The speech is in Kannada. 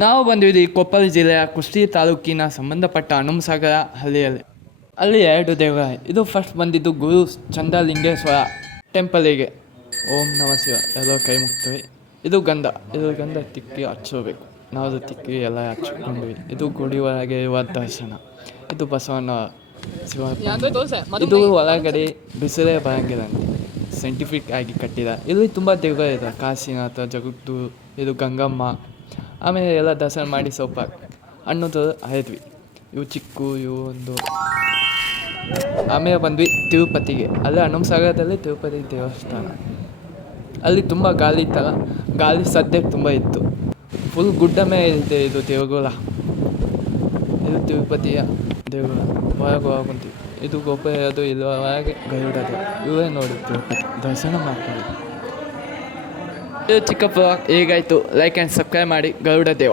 ನಾವು ಬಂದಿದ್ದೀವಿ ಕೊಪ್ಪಳ ಜಿಲ್ಲೆಯ ಕುಷ್ಟಗಿ ತಾಲೂಕಿನ ಸಂಬಂಧಪಟ್ಟ ಹನುಮಸಾಗರ ಹಳ್ಳಿಯಲ್ಲಿ. ಅಲ್ಲಿ 2 ದೇವರ. ಇದು ಫಸ್ಟ್ ಬಂದಿದ್ದು ಗುರು ಚಂದ್ರಲಿಂಗೇಶ್ವರ ಟೆಂಪಲಿಗೆ. ಓಂ ನಮಃ ಶಿವ ಎಲ್ಲೋ ಕೈ ಮುಗ್ತವೆ. ಇದು ಗಂಧ ತಿಕ್ಕಿ ಹಚ್ಚಬೇಕು. ನಾವು ತಿಕ್ಕಿ ಎಲ್ಲ ಹಚ್ಕೊಂಡ್ವಿ. ಇದು ಗುಡಿ ಒಳಗೆ ಇರುವ ದರ್ಶನ. ಇದು ಬಸವಣ್ಣ ಶಿವ. ಇದು ಒಳಗಡೆ ಬಿಸಿಲೇ ಬರಂಗಿಲ್ಲಂತೆ, ಸೈಂಟಿಫಿಕ್ ಆಗಿ ಕಟ್ಟಿದ. ಇಲ್ಲಿ ತುಂಬ ದೇವರ ಇದೆ. ಕಾಶಿನಾಥ, ಜಗತ್ತು, ಇದು ಗಂಗಮ್ಮ. ಆಮೇಲೆ ಎಲ್ಲ ದರ್ಶನ ಮಾಡಿ ಸ್ವಲ್ಪ ಹಣ್ಣು ಆಯಿದ್ವಿ. ಇವು ಇವು ಒಂದು. ಆಮೇಲೆ ಬಂದ್ವಿ ತಿರುಪತಿಗೆ. ಅಲ್ಲೇ ಹನುಮಸಾಗರದಲ್ಲಿ ತಿರುಪತಿ ದೇವಸ್ಥಾನ. ಅಲ್ಲಿ ತುಂಬ ಗಾಳಿ ಇತ್ತಲ್ಲ, ಗಾಳಿ ಸದ್ಯಕ್ಕೆ ತುಂಬ ಇತ್ತು. ಫುಲ್ ಗುಡ್ಡ ಮೇಲೆ ಇದೆ ಇದು ದೇವಗುಲ. ಇದು ತಿರುಪತಿಯ ದೇವಗುಲ. ಹೊರಗೆ ಹೋಗ್ತೀವಿ. ಇದು ಗೋಪುರ ಇರೋದು ಇಲ್ಲ ಒಳಗೆ ಗರುಡ ದೇವ. ಇವೇ ನೋಡಿ ತಿರುಪತಿ ದರ್ಶನ ಮಾಡ್ಕೊಂಡು. ಇದು ಚಿಕ್ಕ ಬ್ಲಾಗ್ ಹೇಗಾಯಿತು ಲೈಕ್ ಆ್ಯಂಡ್ ಸಬ್ಸ್ಕ್ರೈಬ್ ಮಾಡಿ. ಗರುಡ ದೇವ.